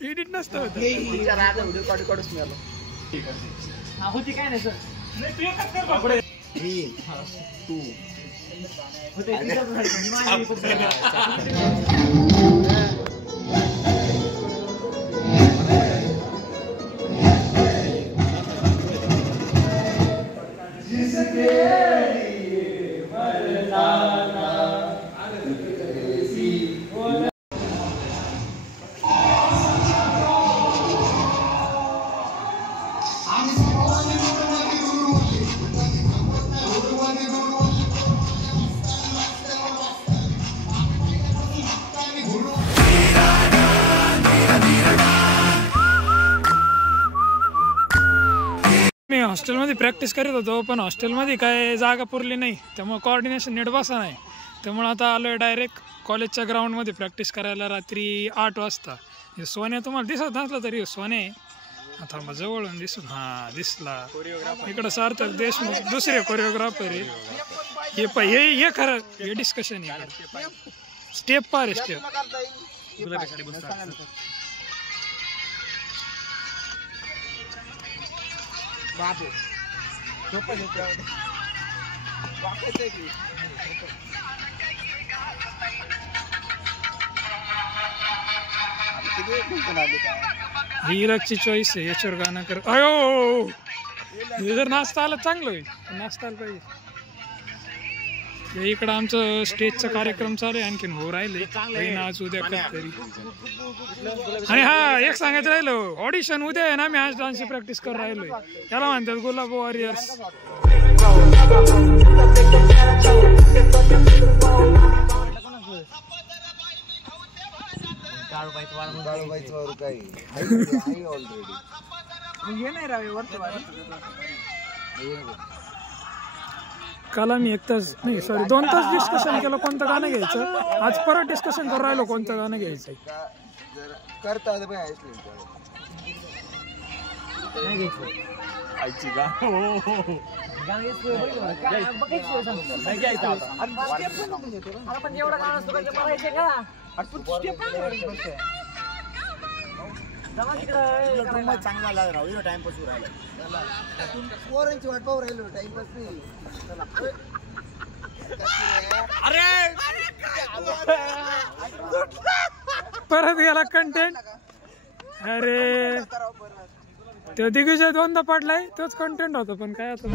Edit नसतं होती काय नाही सर हॉस्टेलमध्ये प्रॅक्टिस करीत होतो पण हॉस्टेलमध्ये काय जागा पुरली नाही त्यामुळे कोऑर्डिनेशन नीट बसा नाही त्यामुळे आता आलोय डायरेक्ट कॉलेजच्या ग्राउंडमध्ये प्रॅक्टिस करायला रात्री 8 वाजता. हे सोन्या तुम्हाला दिसत नसलं तरी सोने आता जवळून दिसून दिसला इकडं सार्थक देशमुख दुसरे कोरिओग्राफर आहे हे खरं हे डिस्कशन आहे स्टेप पार आहे स्टेप बाबू ही इराकची चॉईस आहे याच्यावर गाणं कर अयो हे जर नाचता आलं चांगलं होईल नाचता आलं पाहिजे. इकडं आमचं स्टेजचा कार्यक्रम चालू आहे आणखीन हो राहिले आज उद्या तरी. आणि एक सांगायचं राहिलो ऑडिशन उद्या आहे ना मी आज डान्सची प्रॅक्टिस करत राहिलोय त्याला म्हणतात गुलाब वॉरियर्स. काल आम्ही 1 तास नाही सॉरी 2 तास डिस्कशन केलं कोणतं गाणं घ्यायचं. आज परत डिस्कशन करून राहिलो कोणतं गाणं घ्यायचं चांगला लागला टाइमपास पोरांची वाट पाहू राहिलो टाइमपास नाही. परत गेला कंटेंट. अरे तो दिग्विजय 2दा पडलाय तोच कंटेंट होता पण काय आता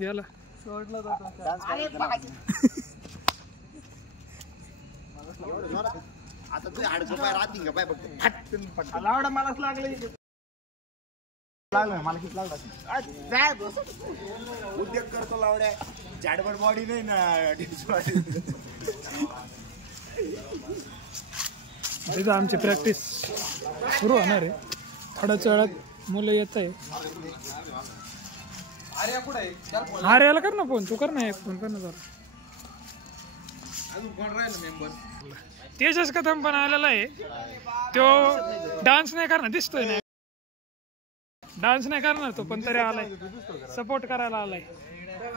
गेला सोडला आता तू अडकू पाय राहती का पाय बघ लावडा मलाच लागलं मला किती लागला उद्योग करतो लावड्या जाडबड बॉडी नाही ना तिथं आमची प्रॅक्टिस सुरू होणार आहे थोड्याच वेळात मुलं येत आहे. आर्याला कर ना फोन तू कर ना एक फोन कर ना जरा तेजस कदम पण आलेला आहे तो डान्स नाही करणार दिसतोय ना डान्स नाही करणार तो पण तरी आलाय सपोर्ट करायला आलाय.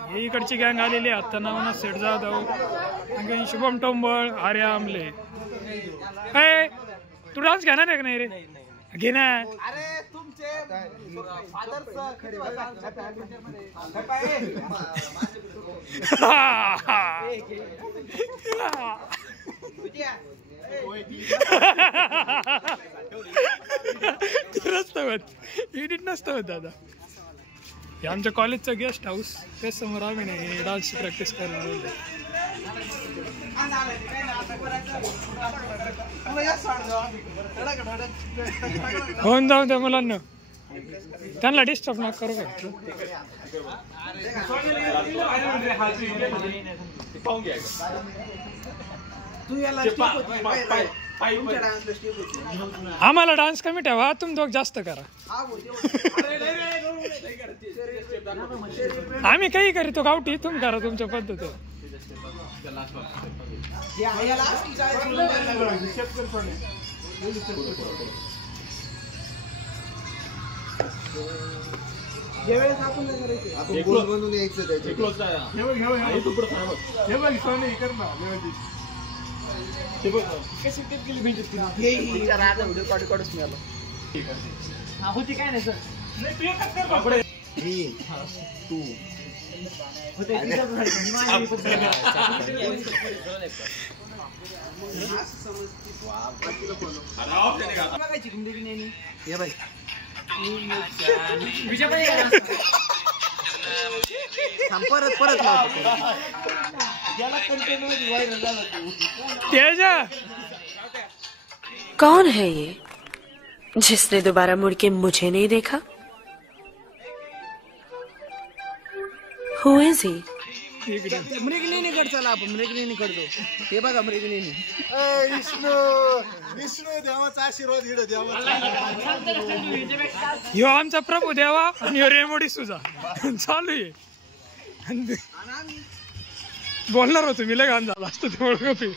हे इकडची गँग आलेली आहे आता नवनाथ सेठ जाधव आणखी शुभम टोंबळ आर्या आमले. काय तू डान्स घेणार आहे का नाही रे घेणार एडिट नसतं होत दादा. हे आमच्या कॉलेजचं गेस्ट हाऊस त्या समोर आम्ही नाही डान्सची प्रॅक्टिस करायला होऊन जाऊ द्या मुलांना त्यांना डिस्टर्ब नका करू आम्हाला डान्स कमी ठेवा तुम्ही दोघ जास्त करा आम्ही काही करीतो गावठी तुम्ही करा तुमच्या पद्धतीने. आपण गोल बनवून यायचं त्याच्या होती काय नाही सर परत परत कौन है ये जिसने दोबारा मुड़ के मुझे नहीं देखा? Who is he? मृगनेनी कड चला आपण मृगनेनी करतो हे बघा मृगनेनी विष्णू विष्णू देवाचा आशीर्वाद घे देवाचा ह्यो आमचा प्रभू देवा आणि ह्यो रेमोडी सुजा चालू आहे. बोलणार होतो मी लय घाण झाला असतो तेवढं कपी.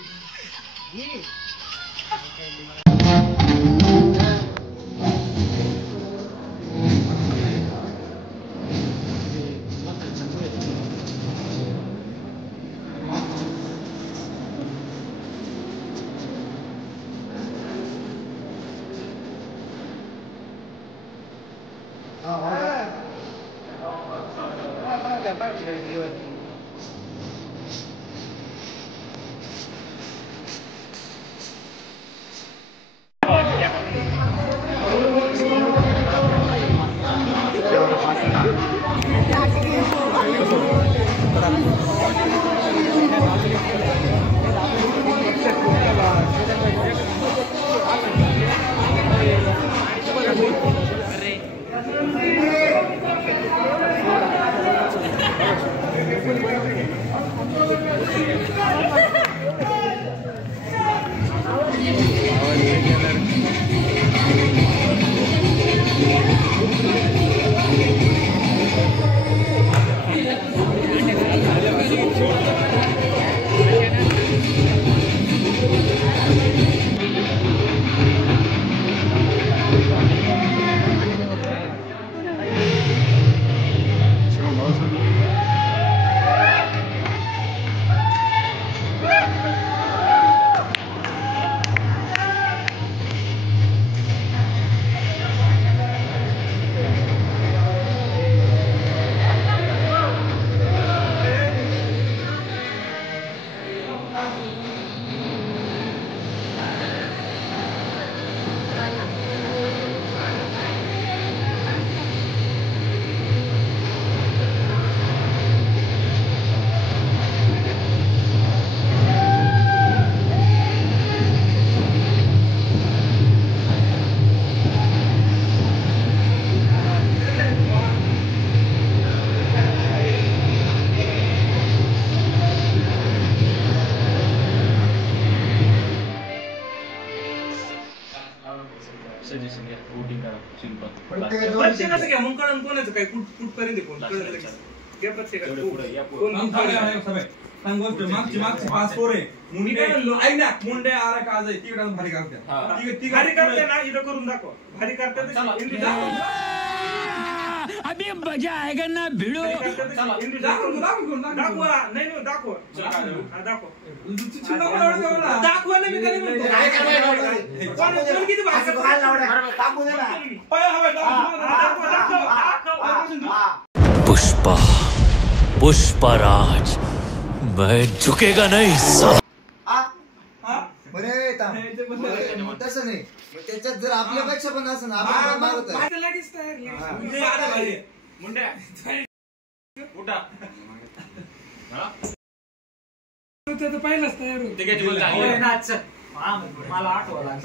प्रत्येकाचं घ्या मग कळण कोणाचं काय कुठपर्यंत मागची पाच पोर आहे ऐक ना मुंडे आरा काज आहे तिकडे भारी करते भारी करते ना इथं करून दाखव भारी करते अभी मजा आएगा ना भिड़ो. दाखवा नाही दाखव दाखवा ना मी काय म्हणतो किती पुष्पा पुष्पराज मैं झुकेगा नहीं. तसं नाही त्याच्यात जर आपल्यापेक्षा पण असं ना आपण मारत पहिलाच तयार मला आठवला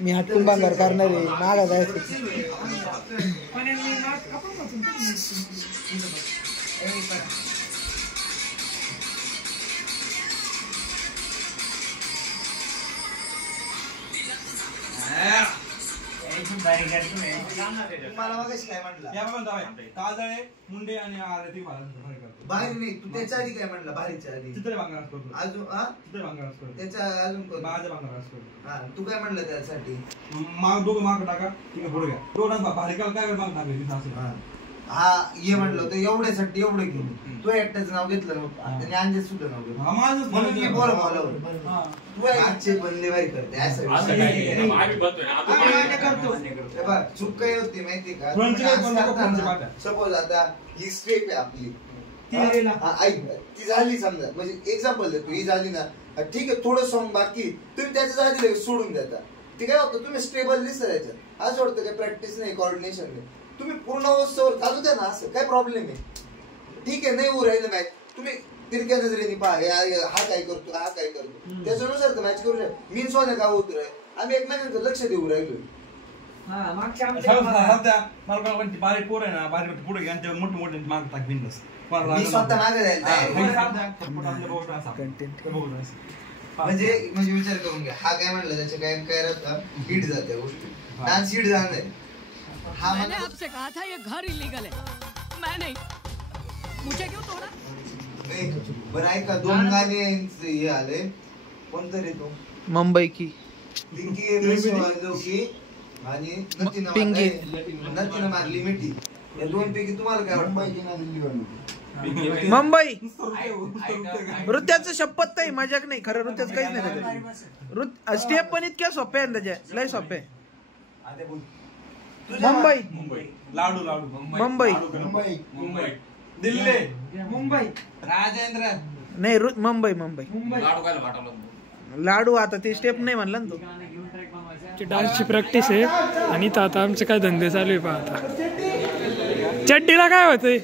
मी हटकून बांगर करणार आहे मागा जायचं मला मग काय म्हटलं काजळे मुंडे आणि आरती भारी करतो बाहेर नाही, तू त्याच्या आधी काय म्हणला? बाहेरच्या आधी चित्र भांगारास करतो अजून चित्र भांगारास करतो त्याच्या अजून कोण? माझ्या भांगारास करतो. हा, तू काय म्हणलं त्यासाठी? माग दोघं माग टाका ठीक आहे पुढे घ्या दोन भारिकाला काय माग टाकले असं हा ये म्हणलं होतं एवढ्यासाठी एवढं घेऊन तू एकट्याचं नाव घेतलं नव्हतं आणि अंजस सुद्धा नाव घेतलं म्हणून मी बोल बोलावं तू आजचे बनले बारी करते असं चूक काय होती माहिती का? सपोज आता ही स्टेप आहे आपली ऐक ती झाली समजा म्हणजे एक्झाम्पल देतो ही झाली ना ठीक आहे थोडं सॉंग बाकी तुम्ही त्याच्या आधी सोडून देता ते काय होतं तुम्ही स्टेबल दिसता त्याच्यात असं वाटतं काय प्रॅक्टिस नाही कॉर्डिनेशन नाही तुम्ही पूर्ण अवस्थेवर चालू द्या ना असं काय प्रॉब्लेम आहे ठीक आहे नाही होऊ राहिलं मॅच तुम्ही तिरक्या नजरेने पहा हा काय करतो हा काय करतो त्याच्यानुसार तर मॅच करू शकतो मी सोन्या का होत राहील आम्ही एकमेकांकडे लक्ष देऊ राहिलो बारीक पोर आहे ना बारीक पुढे घ्या मोठे मोठे माग टाकवीन मी स्वतः मागे जायला म्हणजे विचार करून घ्या हा काय म्हणलं त्याच्या काय काय हिट जाते गोष्टी डान्स हिट जाणार मैंने आपसे कहा था ये घर इलीगल है मैं नहीं मुझे क्यों तोड़ा नाही बरं ऐका दोन गाणे हे आले कोणतरी तो मुंबई की की आणि नतीनं मारली मिठी या दोन पैकी तुम्हाला काय वाटतं? मुंबई नृत्याचं शपथ नाही मजाक नाही खरं नृत्याचं काहीच नाही स्टेप पण इतक्या सोप्या आहे त्याच्या लय सोपे मुंबई लाडू लाडू मुंबई दिल्ली मुंबई राजेंद्र नाही मुंबई मुंबई लाडू आता ते स्टेप नाही म्हणला ना तो डान्सची प्रॅक्टिस आहे आणि इथं आता आमचे काय धंदे चालू आहे पाहता चड्डीला काय होतंय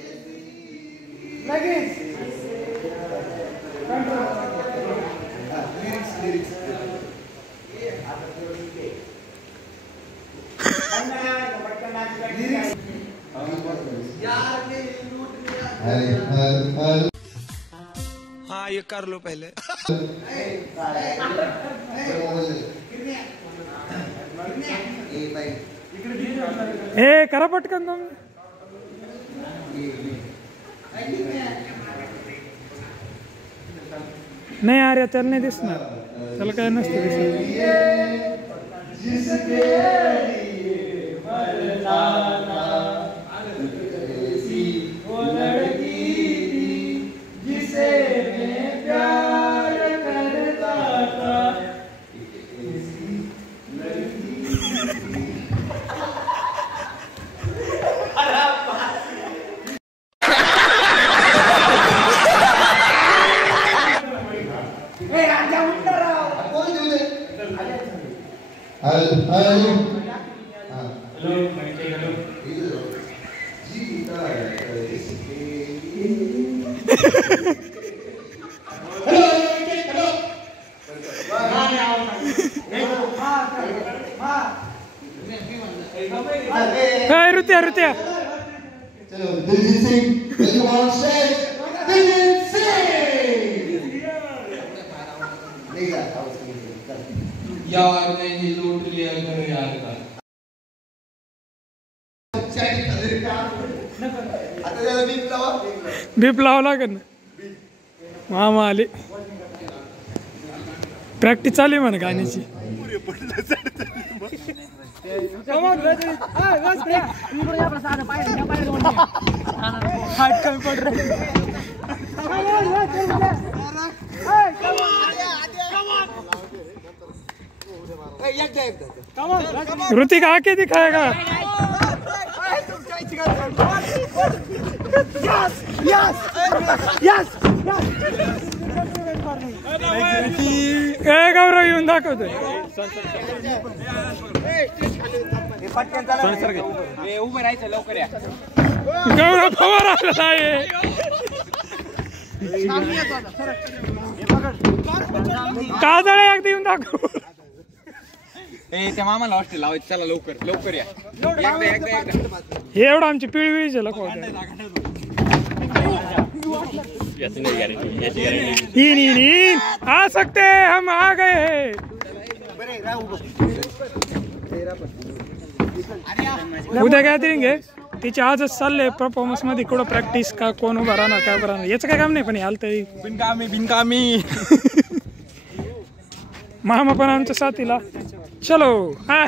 हाँ ये कर लो पहले ए करा पटकन तुम्ही नाही अरे त्याला नाही दिसणार त्याला काय नसतं रुत्या रुत्या यार मैंने लूट लिया घर यार का बीप लावा लागेल ना मामा आले प्रॅक्टिस चालू आहे म्हणा गाण्याची ऋतिक आके दिखाएगा गौरव येऊन दाखवतोय उभं राहायचं लवकर या गौरव पवार आलेला आहे काजळे अगदी येऊन दाखव त्या मामाला हॉस्टेल लावायचं चला लवकर लवकर या हे एवढं आमची पिळविळी झालं आ सकते हम आ गए उद्या गॅदरिंग आहे तिचे आजच चालले परफॉर्मन्स मध्ये कुठं प्रॅक्टिस का कोण उभा राहणार काय उभं राहणार याचं काय काम नाही पण आलं तरी बिनकामी मामा पण आमच्या साथीला चलो हा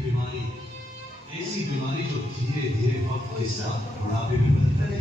बीमारी ऐसी बीमारी जो धीरे धीरे वक्त के साथ बुढ़ापे में बदलती है